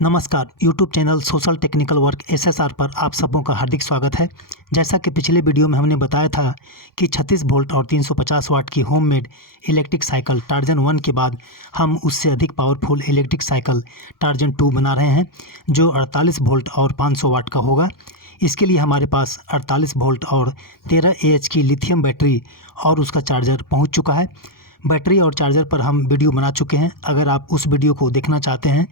नमस्कार। YouTube channel social technical work SSR पर आप सबों का हार्दिक स्वागत है। जैसा कि पिछले वीडियो में हमने बताया था कि 36 वोल्ट और 350 वाट की होममेड इलेक्ट्रिक साइकिल टार्जन 1 के बाद हम उससे अधिक पावरफुल इलेक्ट्रिक साइकिल टार्जन 2 बना रहे हैं, जो 48 वोल्ट और 500 वाट का होगा। इसके लिए हमारे पास 48 वोल्ट और 13 AH की लिथियम बैटरी और उसका चार्जर पहुँच चुका है। बैटरी और चार्जर पर हम वीडियो बना चुके हैं। अगर आप उस वीडियो को देखना चाहते हैं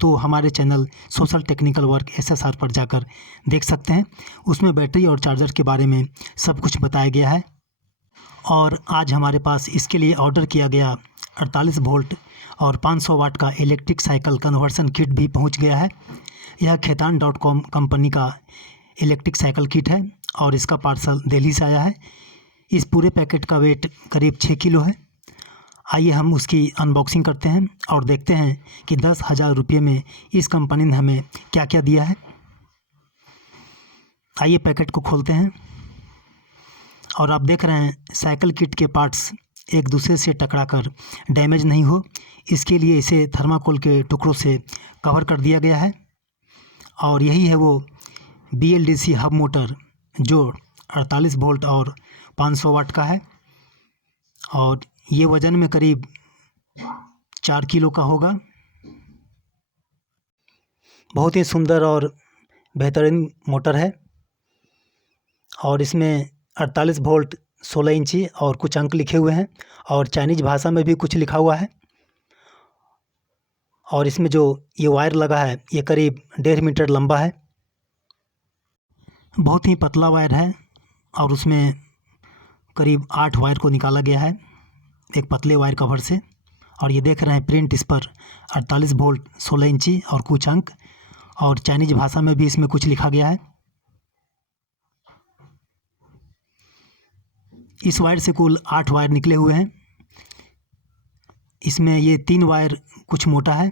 तो हमारे channel social technical work SSR पर जाकर देख सकते हैं। उसमें बैटरी और चार्जर के बारे में सब कुछ बताया गया है। और आज हमारे पास इसके लिए ऑर्डर किया गया 48 वोल्ट और 500 वाट का इलेक्ट्रिक साइकिल कन्वर्सन किट भी पहुंच गया है। यह Khaitan.com कंपनी का इलेक्ट्रिक साइकिल किट है और इसका पार्सल दिल्ली से आया है। इस पूरे पैकेट का वेट करीब 6 किलो है। आइए हम उसकी अनबॉक्सिंग करते हैं और देखते हैं कि 10,000 रुपये में इस कंपनी ने हमें क्या क्या दिया है। आइए पैकेट को खोलते हैं और आप देख रहे हैं साइकिल किट के पार्ट्स एक दूसरे से टकरा कर डैमेज नहीं हो, इसके लिए इसे थर्माकोल के टुकड़ों से कवर कर दिया गया है। और यही है वो BLDC हब मोटर जो 48 वोल्ट और 500 वाट का है और ये वज़न में करीब 4 किलो का होगा। बहुत ही सुंदर और बेहतरीन मोटर है और इसमें 48 वोल्ट 16 इंची और कुछ अंक लिखे हुए हैं और चाइनीज़ भाषा में भी कुछ लिखा हुआ है। और इसमें जो ये वायर लगा है ये करीब 1.5 मीटर लंबा है। बहुत ही पतला वायर है और उसमें करीब 8 वायर को निकाला गया है एक पतले वायर कवर से। और ये देख रहे हैं प्रिंट इस पर 48 वोल्ट 16 इंची और कुछ अंक, और चाइनीज़ भाषा में भी इसमें कुछ लिखा गया है। इस वायर से कुल 8 वायर निकले हुए हैं। इसमें ये 3 वायर कुछ मोटा है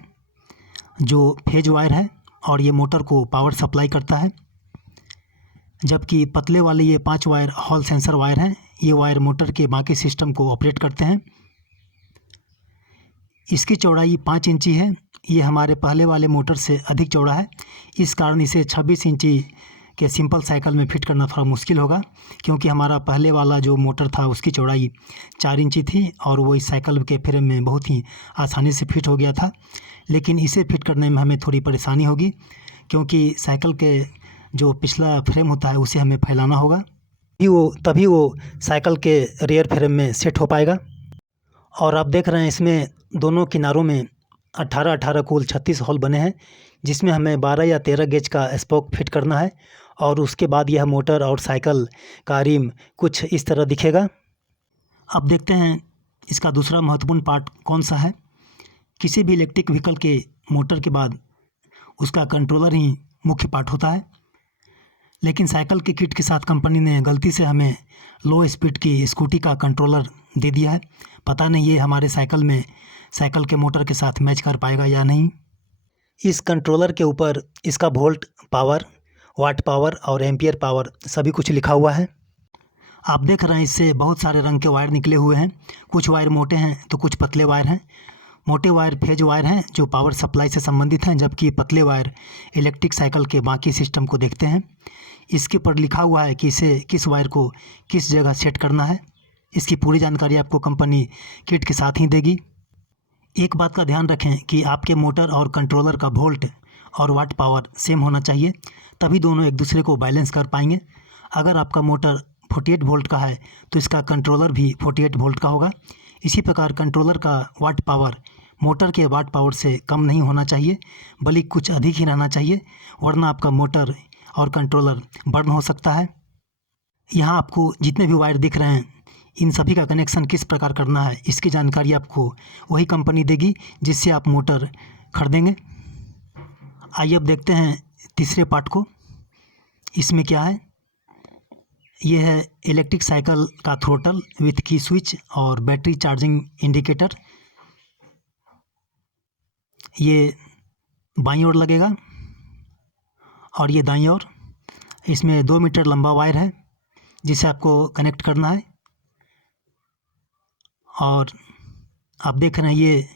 जो फेज वायर है और ये मोटर को पावर सप्लाई करता है, जबकि पतले वाले ये 5 वायर हॉल सेंसर वायर हैं। ये वायर मोटर के बाकी सिस्टम को ऑपरेट करते हैं। इसकी चौड़ाई 5 इंची है। ये हमारे पहले वाले मोटर से अधिक चौड़ा है, इस कारण इसे 26 इंची के सिंपल साइकिल में फिट करना थोड़ा मुश्किल होगा, क्योंकि हमारा पहले वाला जो मोटर था उसकी चौड़ाई 4 इंची थी और वो इस साइकिल के फ्रेम में बहुत ही आसानी से फिट हो गया था। लेकिन इसे फिट करने में हमें थोड़ी परेशानी होगी, क्योंकि साइकिल के जो पिछला फ्रेम होता है उसे हमें फैलाना होगा, तभी वो साइकिल के रियर फ्रेम में सेट हो पाएगा। और आप देख रहे हैं इसमें दोनों किनारों में 18-18 कुल 36 होल बने हैं, जिसमें हमें 12 या 13 गेज का स्पोक फिट करना है। और उसके बाद यह मोटर और साइकिल का रिम कुछ इस तरह दिखेगा। अब देखते हैं इसका दूसरा महत्वपूर्ण पार्ट कौन सा है। किसी भी इलेक्ट्रिक व्हीकल के मोटर के बाद उसका कंट्रोलर ही मुख्य पार्ट होता है, लेकिन साइकिल के किट के साथ कंपनी ने गलती से हमें लो स्पीड की स्कूटी का कंट्रोलर दे दिया है। पता नहीं ये हमारे साइकिल के मोटर के साथ मैच कर पाएगा या नहीं। इस कंट्रोलर के ऊपर इसका वोल्ट पावर, वाट पावर और एम्पियर पावर सभी कुछ लिखा हुआ है। आप देख रहे हैं इससे बहुत सारे रंग के वायर निकले हुए हैं। कुछ वायर मोटे हैं तो कुछ पतले वायर हैं। मोटे वायर फेज वायर हैं जो पावर सप्लाई से संबंधित हैं, जबकि पतले वायर इलेक्ट्रिक साइकिल के बाकी सिस्टम को देखते हैं। इसके पर लिखा हुआ है कि इसे किस वायर को किस जगह सेट करना है। इसकी पूरी जानकारी आपको कंपनी किट के साथ ही देगी। एक बात का ध्यान रखें कि आपके मोटर और कंट्रोलर का वोल्ट और वाट पावर सेम होना चाहिए, तभी दोनों एक दूसरे को बैलेंस कर पाएंगे। अगर आपका मोटर 48 वोल्ट का है तो इसका कंट्रोलर भी 48 वोल्ट का होगा। इसी प्रकार कंट्रोलर का वाट पावर मोटर के वाट पावर से कम नहीं होना चाहिए, बल्कि कुछ अधिक ही रहना चाहिए, वरना आपका मोटर और कंट्रोलर बर्न हो सकता है। यहाँ आपको जितने भी वायर दिख रहे हैं इन सभी का कनेक्शन किस प्रकार करना है इसकी जानकारी आपको वही कंपनी देगी जिससे आप मोटर खरीदेंगे। आइए अब देखते हैं तीसरे पार्ट को। इसमें क्या है, ये है इलेक्ट्रिक साइकिल का थ्रोटल विथ की स्विच और बैटरी चार्जिंग इंडिकेटर। ये बाईं ओर लगेगा और ये दाईं ओर। इसमें 2 मीटर लंबा वायर है जिसे आपको कनेक्ट करना है। और आप देख रहे हैं ये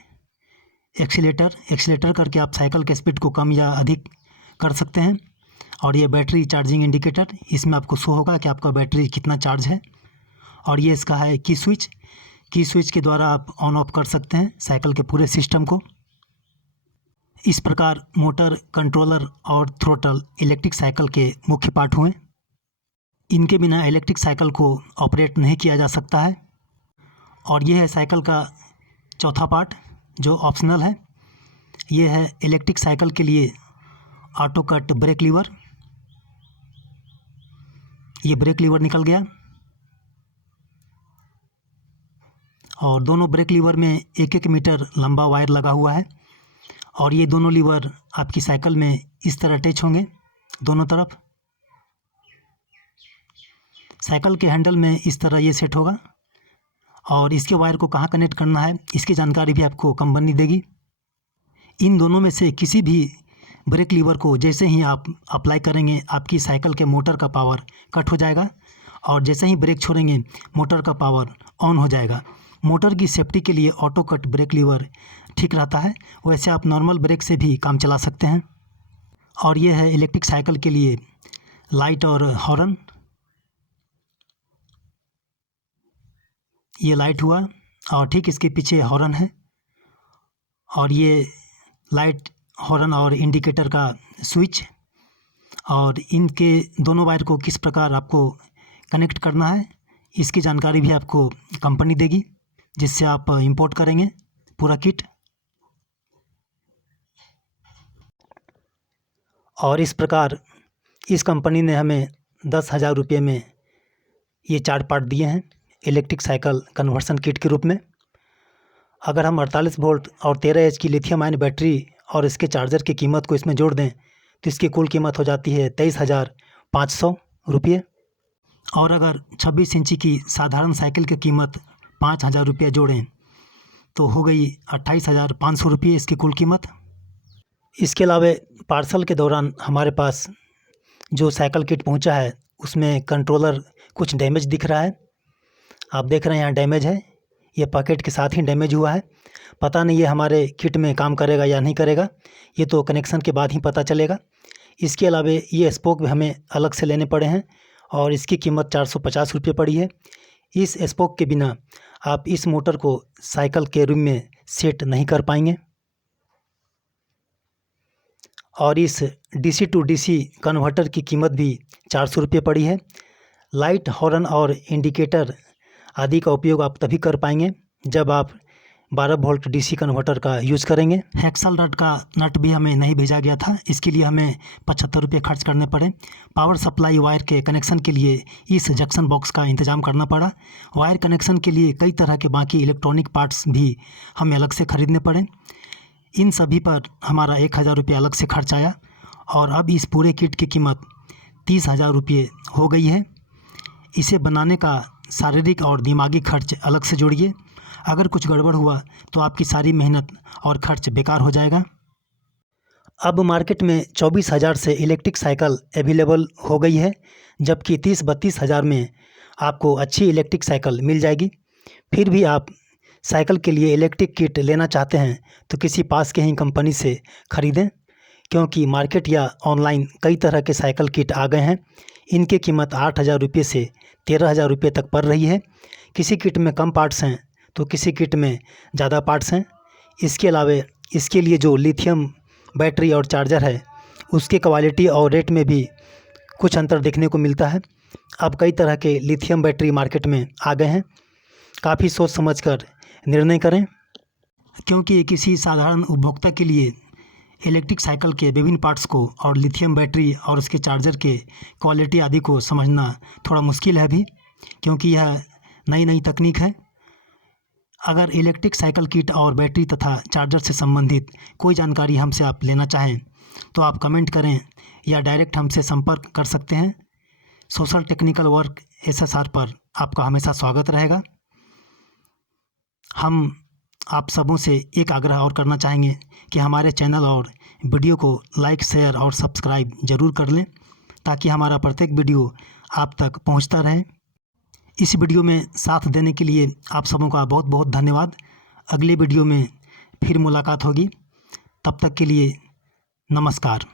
एक्सीलेटर करके आप साइकिल के स्पीड को कम या अधिक कर सकते हैं। और ये बैटरी चार्जिंग इंडिकेटर, इसमें आपको शो होगा कि आपका बैटरी कितना चार्ज है। और ये इसका है की स्विच के द्वारा आप ऑन ऑफ कर सकते हैं साइकिल के पूरे सिस्टम को। इस प्रकार मोटर, कंट्रोलर और थ्रोटल इलेक्ट्रिक साइकिल के मुख्य पार्ट हुए। इनके बिना इलेक्ट्रिक साइकिल को ऑपरेट नहीं किया जा सकता है। और ये है साइकिल का चौथा पार्ट जो ऑप्शनल है। ये है इलेक्ट्रिक साइकिल के लिए ऑटो कट ब्रेक लीवर। ये ब्रेक लीवर निकल गया और दोनों ब्रेक लीवर में 1-1 मीटर लंबा वायर लगा हुआ है। और ये दोनों लीवर आपकी साइकिल में इस तरह अटैच होंगे दोनों तरफ। साइकिल के हैंडल में इस तरह ये सेट होगा। और इसके वायर को कहाँ कनेक्ट करना है इसकी जानकारी भी आपको कंपनी देगी। इन दोनों में से किसी भी ब्रेक लीवर को जैसे ही आप अप्लाई करेंगे आपकी साइकिल के मोटर का पावर कट हो जाएगा और जैसे ही ब्रेक छोड़ेंगे मोटर का पावर ऑन हो जाएगा। मोटर की सेफ्टी के लिए ऑटो कट ब्रेक लीवर ठीक रहता है। वैसे आप नॉर्मल ब्रेक से भी काम चला सकते हैं। और ये है इलेक्ट्रिक साइकिल के लिए लाइट और हॉर्न। ये लाइट हुआ और ठीक इसके पीछे हॉर्न है। और ये लाइट, हॉर्न और इंडिकेटर का स्विच। और इनके दोनों वायर को किस प्रकार आपको कनेक्ट करना है इसकी जानकारी भी आपको कंपनी देगी, जिससे आप इंपोर्ट करेंगे पूरा किट। और इस प्रकार इस कंपनी ने हमें 10,000 रुपये में ये 4 पार्ट दिए हैं इलेक्ट्रिक साइकिल कन्वर्सन किट के रूप में। अगर हम 48 वोल्ट और 13 एच की लिथियम आयन बैटरी और इसके चार्जर की कीमत को इसमें जोड़ दें तो इसकी कुल कीमत हो जाती है 23,500 रुपये। और अगर 26 इंची की साधारण साइकिल की कीमत 5,000 रुपये जोड़ें तो हो गई 28,500 रुपये इसकी कुल कीमत। इसके अलावा पार्सल के दौरान हमारे पास जो साइकिल किट पहुंचा है उसमें कंट्रोलर कुछ डैमेज दिख रहा है। आप देख रहे हैं यहाँ डैमेज है, ये पैकेट के साथ ही डैमेज हुआ है। पता नहीं ये हमारे किट में काम करेगा या नहीं करेगा, ये तो कनेक्शन के बाद ही पता चलेगा। इसके अलावा ये स्पोक भी हमें अलग से लेने पड़े हैं और इसकी कीमत 450 रुपये पड़ी है। इस स्पोक के बिना आप इस मोटर को साइकिल के रिम में सेट नहीं कर पाएंगे। और इस DC टू DC कन्वर्टर की कीमत भी 400 रुपये पड़ी है। लाइट, हॉर्न और इंडिकेटर आदि का उपयोग आप तभी कर पाएंगे जब आप 12 वोल्ट DC कन्वर्टर का यूज़ करेंगे। हेक्सल नट का नट भी हमें नहीं भेजा गया था, इसके लिए हमें 75 रुपये खर्च करने पड़े। पावर सप्लाई वायर के कनेक्शन के लिए इस जंक्शन बॉक्स का इंतज़ाम करना पड़ा। वायर कनेक्शन के लिए कई तरह के बाकी इलेक्ट्रॉनिक पार्ट्स भी हमें अलग से ख़रीदने पड़े। इन सभी पर हमारा 1,000 रुपये अलग से खर्च आया। और अब इस पूरे किट की कीमत 30,000 रुपये हो गई है। इसे बनाने का शारीरिक और दिमागी खर्च अलग से जोड़िए। अगर कुछ गड़बड़ हुआ तो आपकी सारी मेहनत और खर्च बेकार हो जाएगा। अब मार्केट में 24,000 से इलेक्ट्रिक साइकिल अवेलेबल हो गई है, जबकि 30-32 हज़ार में आपको अच्छी इलेक्ट्रिक साइकिल मिल जाएगी। फिर भी आप साइकिल के लिए इलेक्ट्रिक किट लेना चाहते हैं तो किसी पास के ही कंपनी से ख़रीदें, क्योंकि मार्केट या ऑनलाइन कई तरह के साइकिल किट आ गए हैं। इनकी कीमत 8,000 रुपये से 13,000 रुपये तक पड़ रही है। किसी किट में कम पार्ट्स हैं तो किसी किट में ज़्यादा पार्ट्स हैं। इसके अलावा इसके लिए जो लिथियम बैटरी और चार्जर है उसके क्वालिटी और रेट में भी कुछ अंतर देखने को मिलता है। अब कई तरह के लिथियम बैटरी मार्केट में आ गए हैं। काफ़ी सोच समझकर निर्णय करें, क्योंकि किसी साधारण उपभोक्ता के लिए इलेक्ट्रिक साइकिल के विभिन्न पार्ट्स को और लिथियम बैटरी और उसके चार्जर के क्वालिटी आदि को समझना थोड़ा मुश्किल है अभी, क्योंकि यह नई तकनीक है। अगर इलेक्ट्रिक साइकिल किट और बैटरी तथा चार्जर से संबंधित कोई जानकारी हमसे आप लेना चाहें तो आप कमेंट करें या डायरेक्ट हमसे संपर्क कर सकते हैं। सोशल टेक्निकल वर्क SSR पर आपका हमेशा स्वागत रहेगा। हम आप सबों से एक आग्रह और करना चाहेंगे कि हमारे चैनल और वीडियो को लाइक, शेयर और सब्सक्राइब ज़रूर कर लें, ताकि हमारा प्रत्येक वीडियो आप तक पहुंचता रहे। इस वीडियो में साथ देने के लिए आप सबों का बहुत बहुत धन्यवाद। अगले वीडियो में फिर मुलाकात होगी। तब तक के लिए नमस्कार।